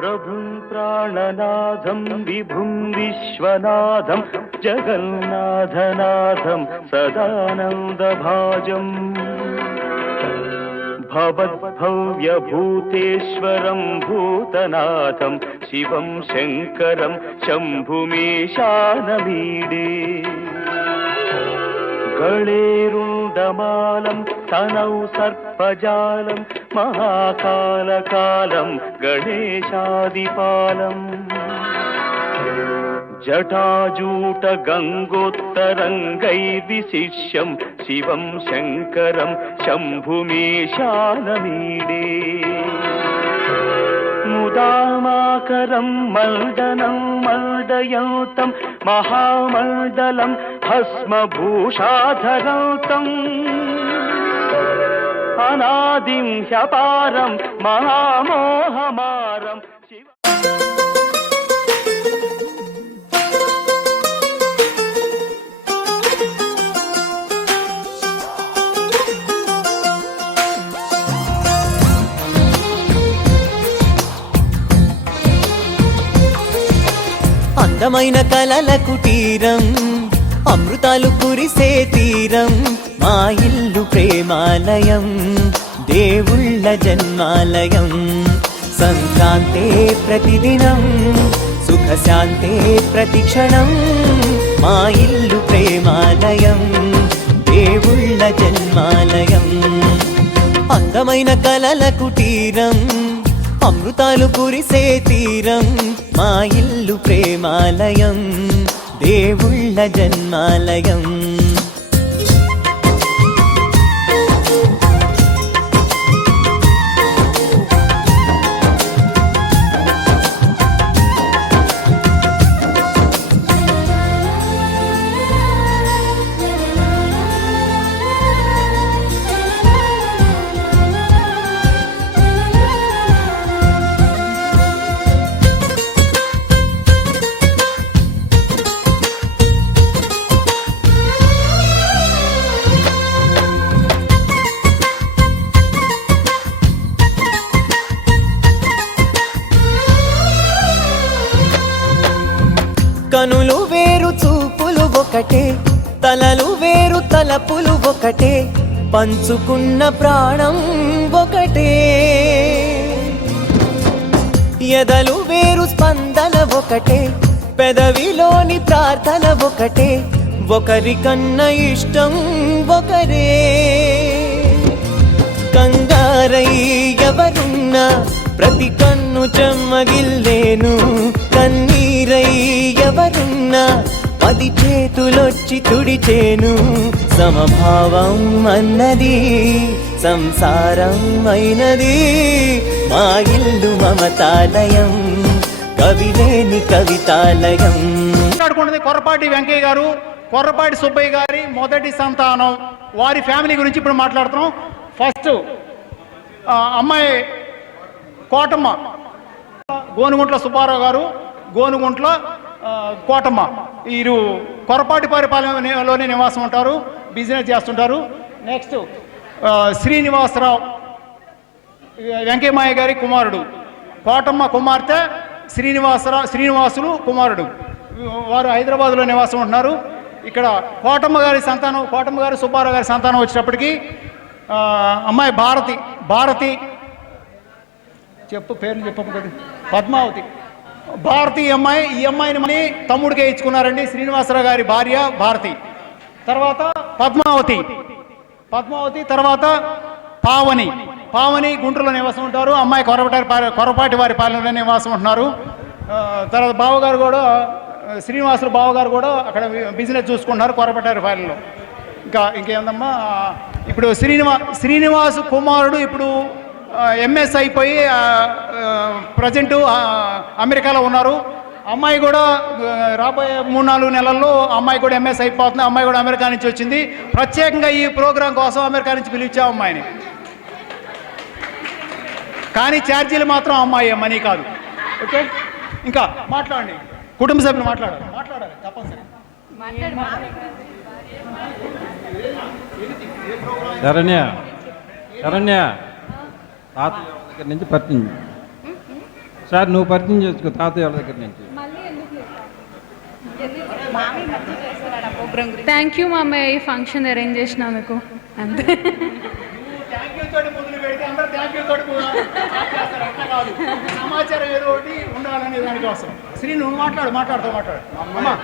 ప్రభుం ప్రాణనాథం విభుం విశ్వనాథం జగన్నాథనాథం సదానందభాజం భవద్భవ్యభూతేశ్వరం భూతనాథం శివం శంకరం శంభుమేశానమీడే గళేరుండమాలం తనౌ సర్పజాలం మహాకాలకాలం గణేశాదిపాలం జటాజూట గంగోత్తరంగైర్విశిష్యం శివం శంకరం శంభుమేశానమీడే ముదామాకరం మల్దనం మల్దయంతం మహామండలం భస్మభూషాధరంతం అనాదిం హ్యపారం మహామోహమారం అందమైన కలల కుటీరం అమృతాలు కురిసే తీరం మా ఇల్లు ప్రేమాలయం దేవుళ్ళ జన్మాలయం సంక్రాంతే ప్రతిదినం సుఖశాంతే ప్రతిక్షణం మా ఇల్లు ప్రేమాలయం దేవుళ్ళ జన్మాలయం అందమైన కలల కుటీరం అమృతాలు కురిసే తీరం మా ఇల్లు ప్రేమాలయం దేవుళ్ళ జన్మాలయం కనులు వేరు చూపులు ఒకటే తలలు వేరు తలపులు ఒకటే పంచుకున్న ప్రాణం ఒకటే ఎదలు వేరు స్పందన ఒకటే పెదవిలోని ప్రార్థన ఒకటే ఒకరికన్నా ఇష్టం ఒకరే కంగారై ఎవరున్నా ప్రతి కన్ను చెమ్మగిల్లేను కన్నీరై ఎవరున్నా 10 చేతులొచ్చి తుడిచేను సమభావం అన్నది సంసారం అయినది మా ఇల్లు మమతాలయం కవిలేని కవితాలయం. కొర్రపాటి వెంకయ్య గారు కొర్రపాటి సుబ్బయ్య గారి మొదటి సంతానం వారి ఫ్యామిలీ గురించి ఇప్పుడు మాట్లాడుతున్నాం. ఫస్ట్ అమ్మాయి కోటమ్మ గోనుగుంట్ల సుబ్బారావు గారు గోనుగుంట్ల కోటమ్మ వీరు కొరపాటి పరిపాలనలోనే నివాసం ఉంటారు, బిజినెస్ చేస్తుంటారు. నెక్స్ట్ శ్రీనివాసరావు వెంకయ్యమాయ గారి కుమారుడు, కోటమ్మ కుమార్తె శ్రీనివాసులు కుమారుడు. వారు హైదరాబాద్లో నివాసం ఉంటున్నారు. ఇక్కడ కోటమ్మ గారి సంతానం కోటమ్మ గారి సుబ్బారావు గారి సంతానం వచ్చేటప్పటికి అమ్మాయి భారతి చెప్పు పేరు చెప్పు పద్మావతి భారతి అమ్మాయి. ఈ అమ్మాయిని మళ్ళీ తమ్ముడికే ఇచ్చుకున్నారండి, శ్రీనివాసరావు గారి భార్య భారతి. తర్వాత పద్మావతి తర్వాత పావని గుంటూరులో నివాసం ఉంటారు. అమ్మాయి కొరపాటి వారి పాలనలో నివాసం ఉంటున్నారు. తర్వాత బావగారు కూడా శ్రీనివాసులు బావగారు కూడా అక్కడ బిజినెస్ చూసుకుంటున్నారు కొరపాటి వారి పాలనలో. ఇంకేందమ్మా ఇప్పుడు శ్రీనివాసు కుమారుడు ఇప్పుడు ఎంఎస్ అయిపోయి ప్రజెంటు అమెరికాలో ఉన్నారు. అమ్మాయి కూడా రాబోయే 3-4 నెలల్లో అమ్మాయి కూడా ఎంఎస్ అయిపోతుంది. అమ్మాయి కూడా అమెరికా నుంచి వచ్చింది. ప్రత్యేకంగా ఈ ప్రోగ్రాం కోసం అమెరికా నుంచి పిలిచాం అమ్మాయిని. కానీ ఛార్జీలు మాత్రం అమ్మాయి మనీ కాదు. ఓకే, ఇంకా మాట్లాడండి, కుటుంబ సభ్యులు మాట్లాడాలి తప్పనిసరి. శరణ్య శరణ్య తాతయ్య వాళ్ళ దగ్గర నుంచి పరిచయం సార్ నువ్వు పరిచయం చేసుకో తాతయ్య వాళ్ళ దగ్గర నుంచి. థ్యాంక్ యూ మామయ్య ఈ ఫంక్షన్ అరేంజ్ చేసినందుకు అంతే. థ్యాంక్ యూ తోటి మొదలు పెడితే అందరూ థ్యాంక్ యూ తోటి స్టార్ట్ చేస్తారు. అట్లా కాదు, సమాచారం ఏదో ఒకటి ఉండాలనే దానికోసం. శ్రీ నువ్వు మాట్లాడు అమ్మా.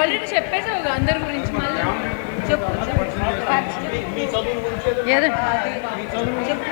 ఆల్రెడీ చెప్పేసావు అందరి గురించి మళ్ళీ చెప్పు. మీ చదువు గురించి ఏదో మీ చదువు చెప్పు.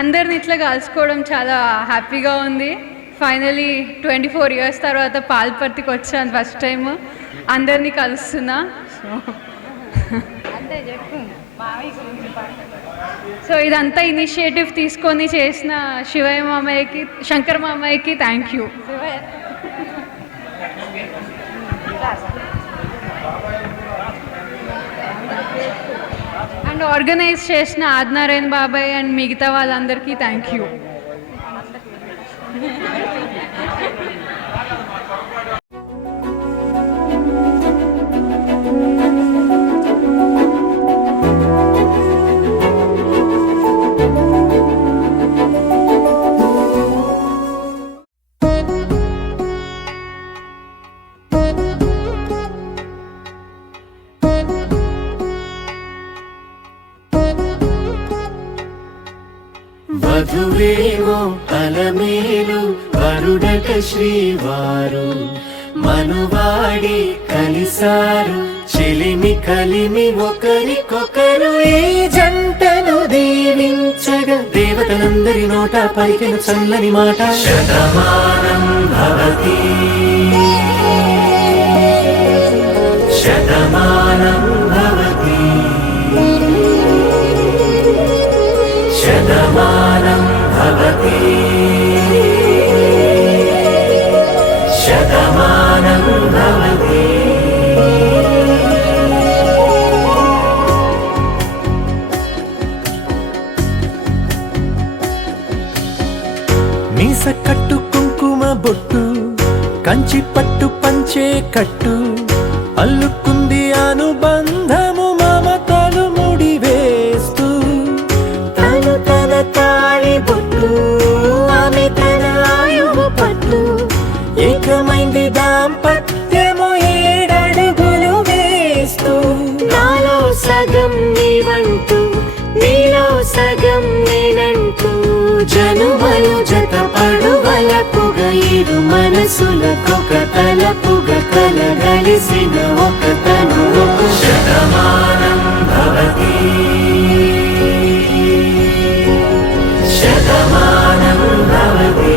అందరిని ఇట్లా కలుసుకోవడం చాలా హ్యాపీగా ఉంది. ఫైనలీ 24 years తర్వాత పాల్పర్తికి వచ్చాను ఫస్ట్ టైం. అందరినీ కలుస్తున్నా. సో ఇదంతా ఇనిషియేటివ్ తీసుకొని చేసిన శివయ్య మామయ్యకి, శంకర్ మామయ్యకి థ్యాంక్ యూ. అండ్ ఆర్గనైజ్ చేసిన ఆదినారాయణ బాబాయ్ అండ్ మిగతా వాళ్ళందరికీ థ్యాంక్ యూ. వధువేవో అలమేలు వరుడట శ్రీవారు మనువాడి కలిసారు చెలిమి కలిమి ఒకరికొకరు ఈ జంటను దీవించగా దేవతలందరి నోట పలికిన చల్లని మాట శతమానం భవతి శతమానం భవతి శతమానం భవతి శతమానం భవతి. మీస కట్టు కుంకుమ బొట్టు కంచి పట్టు పంచే కట్టు అల్లుకుంది అనుబంధము మమతలు ముడివేస్తూ తను తన తాళి బొట్టు ఆమె తన ఆయువు పట్టు ఏకమైంది దాంపత్యము 7 అడుగులు వేస్తూ నాలో సగం నీవంటూ నీలో సగం నేనంటూ జనుమలు జత పడువలపుగా ఇరు మనసులకొక తలపుగా కలగలిసిన ఒక తను శతమానం భవతి శతమానం భవతి.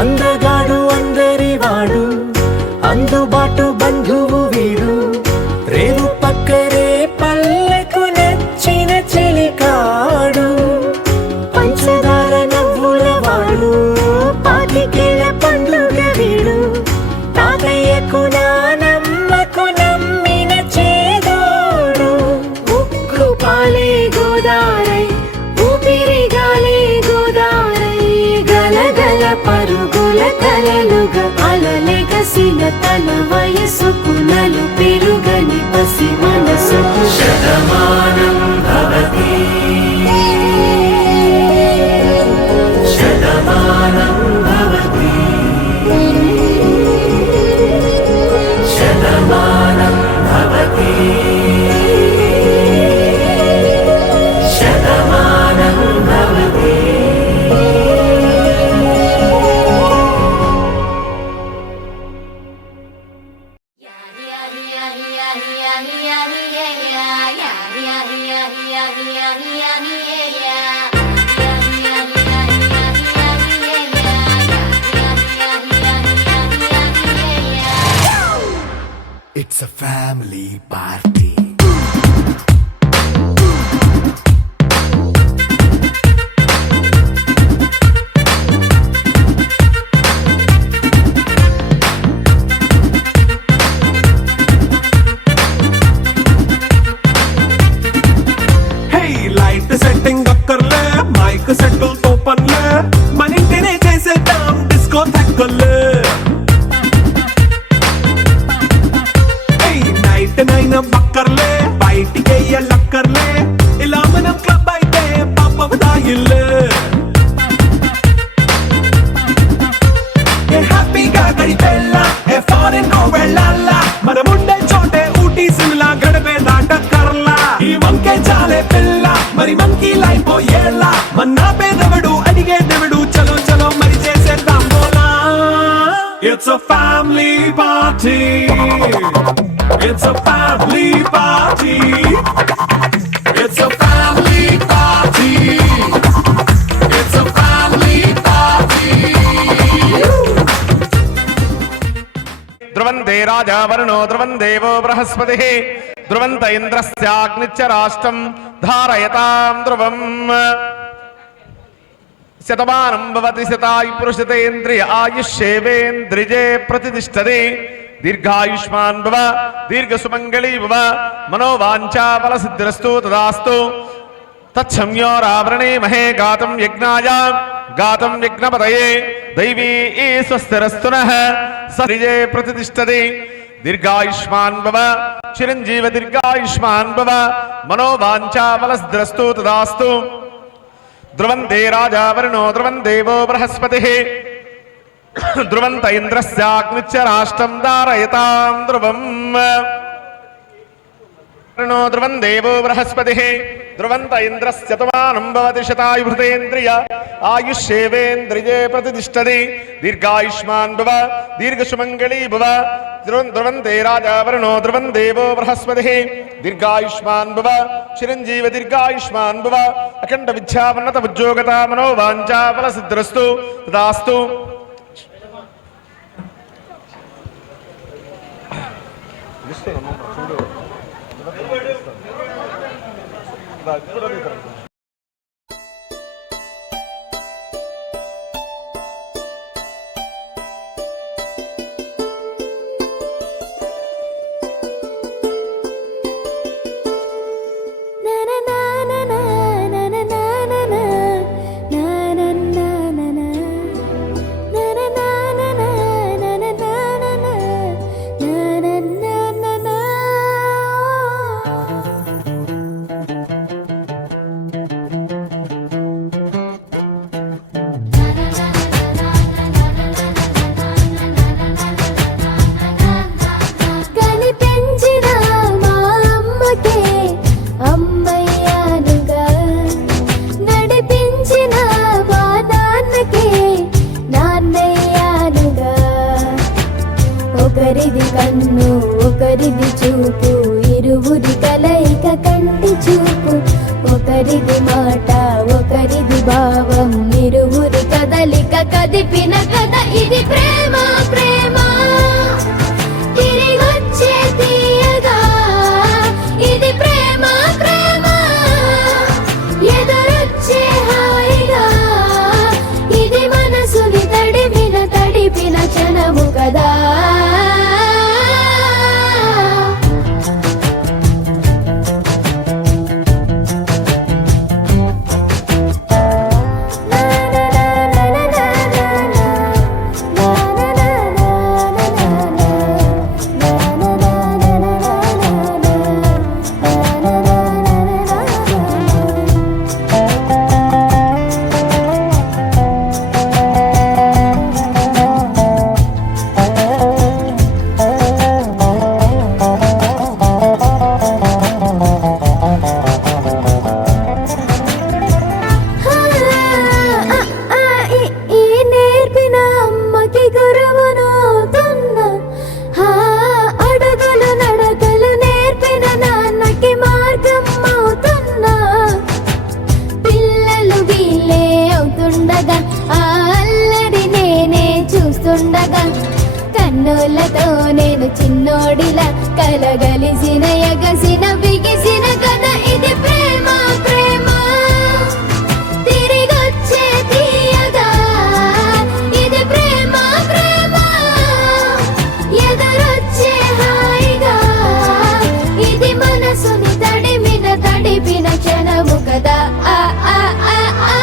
అందగాడు అందరివాడు అందుబాటు బంధువు వీడు రేవు పక్కరే పల్లెకు నచ్చిన చెలికాడు పంచదార నవ్వుల వాడు పాతికేల పండుగ వీడు తాతయ్యకు నానమ్మకు నమ్మిన చేదోడు ఉక్కు పాలే గోదారై ఊపిరిగాలే గోదారై గలగల పరుగుల కలలుగా అలలెగసిన తన వయసుకు నలు పెరుగని పసి మనసుకు Shatamanam Bhavati Shatamanam Bhavati Shatamanam Bhavati Shatamanam Bhavati. Yeah, yeah, yeah, yeah, yeah, yeah, yeah, yeah, yeah, yeah, yeah. It's a family party. Hey, light setting అక్కర్లే మైక్ సెట్టుల్ తో పనులే మన ఇంటినే చేసేద్దాం డిస్కో థక్కర్లే నైట్ నైన్ బక్కర్లే బయటికి వెళ్ళక్కర్లే ఇలా మనం క్లబ్ అయితే పాప దాయిల్లే హ్యాపీగా గడిపెళ్ళ ఏ ఫారెన్ కో వెళ్ళాల మనం ఉండే చోటే ఊటీ సిమ్లా గడిపే దాటక్కర్లా ఈ వంకే చాలే పిల్ల మరి మంకీ లైఫ్ ఏళ్ళ మన్నా పేదవడు అడిగే దేవుడు చలో చలో మరి చేసేద్దాం బోలా it's a family party. It's a family party. It's a family party. It's a family party. ధ్రువంతే రాజా వరుణో ధ్రువం దేవో బృహస్పతిః ధ్రువంత ఇంద్రస్యాగ్నిశ్చ రాష్ట్రం ధారయతాం ధ్రువం శతమానం భవతి శతాయు పురుషతేంద్రియ ఆయుష్యేవేంద్రియే ప్రతిష్టతి దీర్ఘాయుష్మాన్ భవ దీర్ఘసుమంగళీ భవ మనోవాంఛా ఫలసిద్ధిరస్తు తదాస్తు తచ్చమ్యోరావృణే మహే గాతం యజ్ఞాయ గాతం యజ్ఞపతయే దైవీ స్వస్తిరస్తు నః సరిజే ప్రతిష్టతి దీర్ఘాయుష్మాన్ భవ చిరంజీవ దీర్ఘాయుష్మాన్ భవ మనోవాంఛా ఫలసిద్ధిరస్తు తదాస్తు ధ్రువంతే రాజా వరుణో ధ్రువం దేవో బృహస్పతిః ధ్రువంత ఇంద్రస్యాగ్నిశ్చ రాష్ట్రం ధారయతాం ధ్రువం వరుణో ధ్రువం దేవో బృహస్పతిః ధ్రువంత ఇంద్రస్యతమానం భవతి శతాయుభృతేంద్రియ ఆయుష్యేవేంద్రియే ప్రతిష్టతి దీర్ఘాయుష్మాన్ భవ దీర్ఘసుమంగళీ భవ ధ్రువంతే రాజా వరుణో ధ్రువం దేవో బృహస్పతిః దీర్ఘాయుష్మాన్ భవ చిరంజీవ దీర్ఘాయుష్మాన్ భవ అఖండ విద్యావన్నత ఉద్యోగత మనోవాంఛా ఫలసిద్ధిరస్తు తదాస్తు ఉండగా కన్నులతో నేను చిన్నోడిలా కలగలిసిన ఎగసిన బిగిసిన కథ ఇది ప్రేమ ప్రేమ తిరిగొచ్చే తీయగా ఇది ప్రేమ ప్రేమ ఎదురొచ్చే హాయిగా ఇది మనసుని తడిపిన క్షణము కదా ఆ ఆ ఆ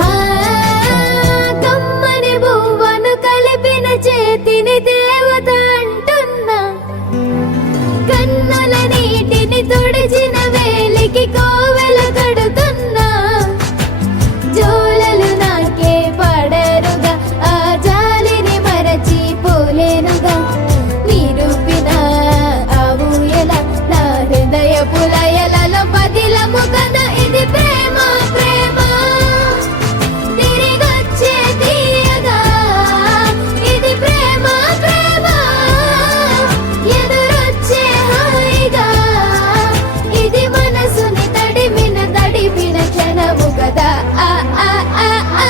ఆ కమ్మని బువ్వను కలిపిన చేతిని దేవత అంటున్నా కన్నుల నీటిని తుడిచిన వేలికి కోవెల కడుతున్నా జోలలు నాకే పడరుగా ఆ జాలిని మరచి పోలేనుగా నిరూపిన ఆ ఊయల నా హృదయ పులయలలో పదిలము కదా ఇది ప్రేమ ప్రేమ తిరిగొచ్చే తీయగా ఇది ప్రేమ ప్రేమ ఎదురొచ్చే హాయిగా ఇది మనసుని తడిపిన క్షణము కదా ఆ ఆ ఆ ఆ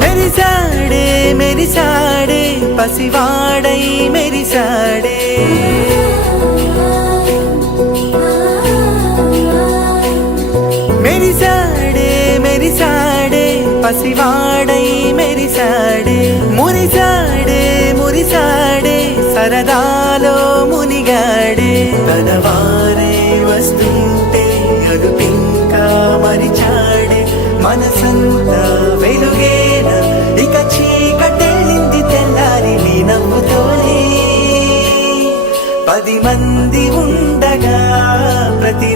మెరిసాడే మెరిసాడే పసివాడై మెరిసాడే మెరిసాడే మెరిసాడే పసివాడై మెరిసాడే మురిసాడే మురిసాడే సరదాలో మునిగాడే తనవారే వస్తుంటే అదుపింకా మరిచాడే మనసంతా వెలుగేన ఇక చీకటెళ్ళింది తెల్లారి నీ నవ్వుతోనే 10 మంది ఉండగా ప్రతి